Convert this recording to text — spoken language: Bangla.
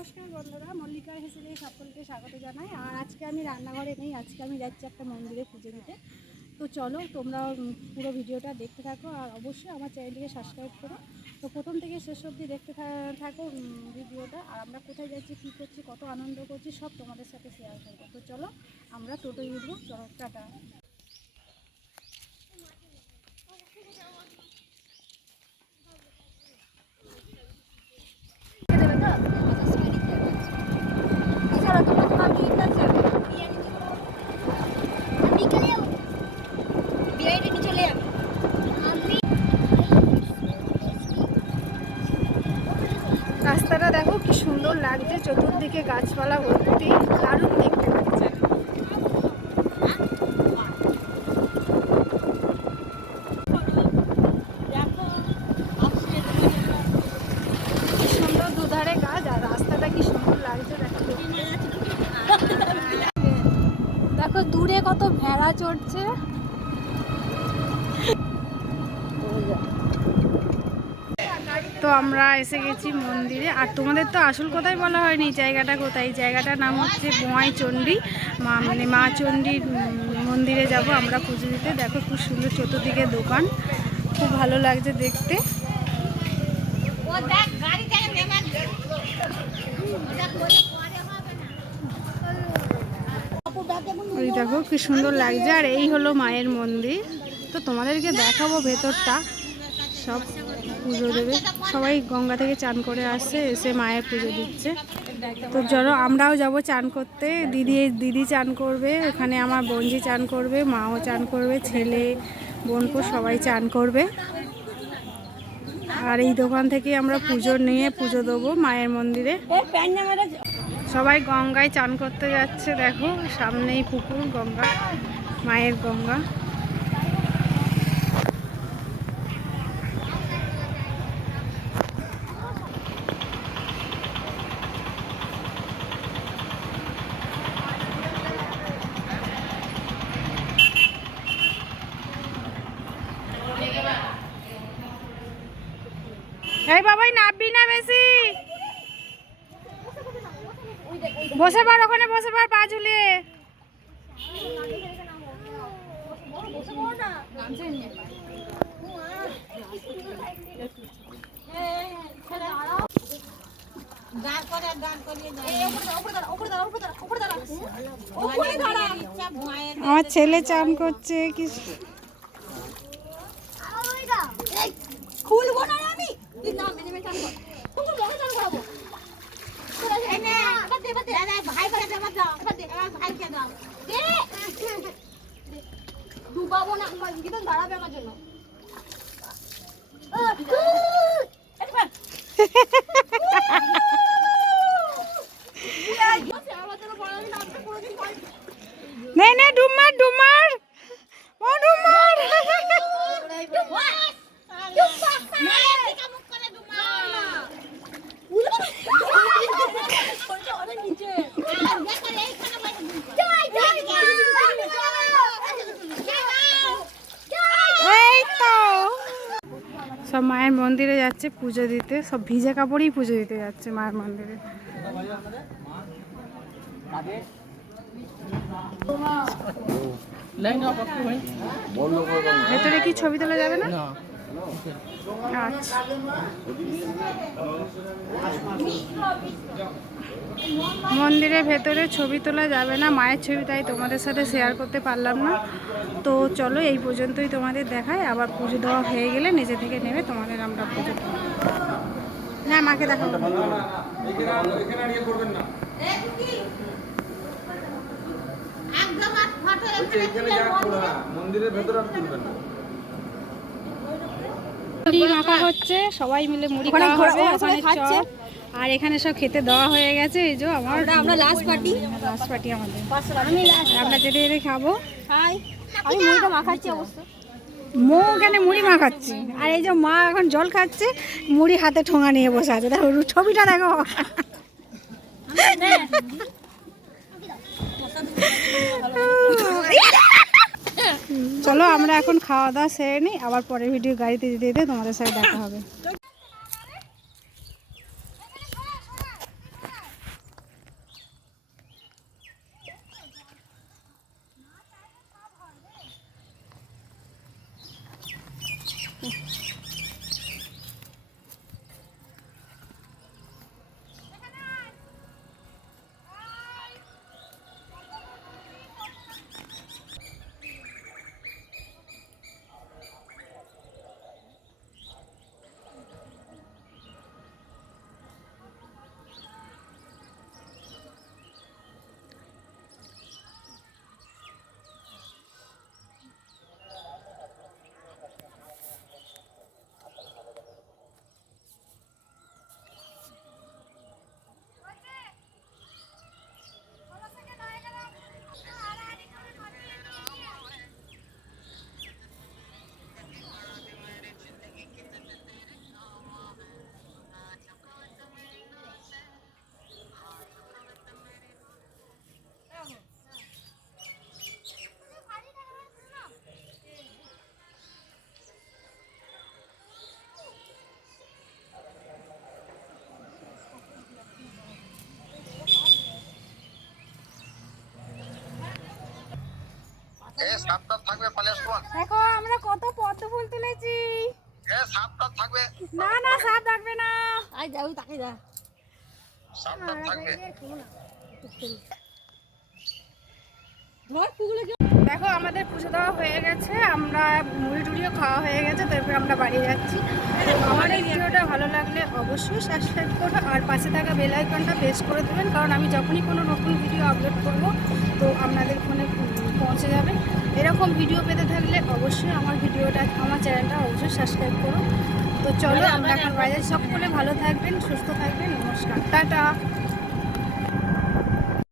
নমস্কার বন্ধুরা, মল্লিকার হেসেলে সকলকে স্বাগত জানাই। আর আজকে আমি রান্নাঘরে নেই, আজকে আমি যাচ্ছি একটা মন্দিরে পুজো দিতে। তো চলো, তোমরা পুরো ভিডিওটা দেখতে থাকো, আর অবশ্যই আমার চ্যানেলটিকে সাবস্ক্রাইব করো। তো প্রথম থেকে শেষ অবধি দেখতে থাকো ভিডিওটা, আর আমরা কোথায় যাচ্ছি, কী করছি, কত আনন্দ করছি, সব তোমাদের সাথে শেয়ার করব। তো চলো, আমরা টোটোয় উঠবো, চলো, টাটা রাস্তাটা দেখো কি সুন্দর লাগছে চতুর্দিকে গাছপালা ভর্তি দারুণ দেখতে লাগছে। দেখো দূরে কত ভেড়া চড়ছে তো আমরা এসে গেছি মন্দিরে। আর তোমাদের তো আসল কথাই বলা হয়নি জায়গাটা কোথায়? জায়গাটার নাম হচ্ছে বোয়াই চণ্ডী মা মানে মা চণ্ডীর মন্দিরে যাব আমরা পুজো দিতে। দেখো খুব সুন্দর চতুর্দিকে দোকান। খুব ভালো লাগছে দেখতে। ওই দেখো কি সুন্দর লাগছে। আর এই হলো মায়ের মন্দির। তো তোমাদেরকে দেখাবো ভেতরটা। সব পুজো দেবে। সবাই গঙ্গা থেকে চান করে আসছে, এসে মায়ের পুজো দিচ্ছে। তো চলো আমরাও যাব চান করতে। দিদি দিদি চান করবে, ওখানে আমার বোনজি চান করবে, মাও চান করবে, ছেলে বোনপো সবাই চান করবে। আর এই দোকান থেকে আমরা পুজো নিয়ে পুজো দেবো মায়ের মন্দিরে। সবাই গঙ্গায় চান করতে যাচ্ছে, দেখো, সামনেই পুকুর, গঙ্গা, মায়ের গঙ্গা। এই বাবাই নাববি না বেশি। বসে পার ওখানে, বসে পার পা ঝুলিয়ে। আমার ছেলে চান করছে, কি খুলবো না ডুবাবো না আমার গিয়ে দাঁড়াবে আমার জন্য। নে নে ডুমার ডুমার ও ডুমার এই মায়ের মন্দিরে যাচ্ছে পুজো দিতে। সব ভিজে কাপড়েই পুজো দিতে যাচ্ছে মায়ের মন্দিরে। ভেতরে কি ছবি তোলা যাবে না। মন্দিরের ভেতরে ছবি তোলা যাবে না মায়ের ছবি তাই তোমাদের সাথে শেয়ার করতে পারলাম না। তো চলো এই পর্যন্তই তোমাদের দেখায়। আবার পুজো দেওয়া হয়ে গেলে নিজে থেকে নেবে তোমাদের আমরা পুজো হ্যাঁ মাকে দেখাবো মন্দিরের ভেতরে আর তুলবেন না। মুড়ি মাখা হচ্ছে সবাই মিলে মুড়ি খাওয়া হবে ওখানে চপ। আর এখানে সব খেতে দেওয়া হয়ে গেছে এই যে আমার আমরা লাস্ট পার্টি লাস্ট পার্টি আমাদের। আমরা যেতে যেতে খাব। আমি মুড়িটা মাখাচ্ছি অবশ্য। মো ওখানে মুড়ি মাখাচ্ছে। আর এই যে মা এখন জল খাচ্ছে মুড়ি হাতে ঠোঙা নিয়ে বসে আছে। দেখো ছবিটা দেখো চলো, আমরা এখন খাওয়া দাওয়া সেরে নিই আবার পরের ভিডিও গাড়িতে যেতে যেতে তোমাদের সাথে দেখা হবে। এ থাকবে দেখো আমরা কত পদ্ম ফুল তুলেছি। এ সাবধান থাকবে। না না সাপ থাকবে না। আই যাও তাকে যা। সাবধান থাকবে। ধর পুগুলো কি দেখো আমাদের পুজো দেওয়া হয়ে গেছে। আমরা মুড়ি টুড়িও খাওয়া হয়ে গেছে তারপরে আমরা বাড়ি যাচ্ছি। আমার এই ভিডিওটা ভালো লাগলে অবশ্যই সাবস্ক্রাইব করো আর পাশে থাকা বেল আইকনটা প্রেস করে দেবেন কারণ আমি যখনই কোনো নতুন ভিডিও আপলোড করব তো আপনাদের ফোনে পৌঁছে যাবে। এরকম ভিডিও পেতে থাকলে অবশ্যই আমার ভিডিওটা আমার চ্যানেলটা অবশ্যই সাবস্ক্রাইব করুন তো চলো আমরা এখন বাইরে সকলে ভালো থাকবেন সুস্থ থাকবেন নমস্কার। টাটা!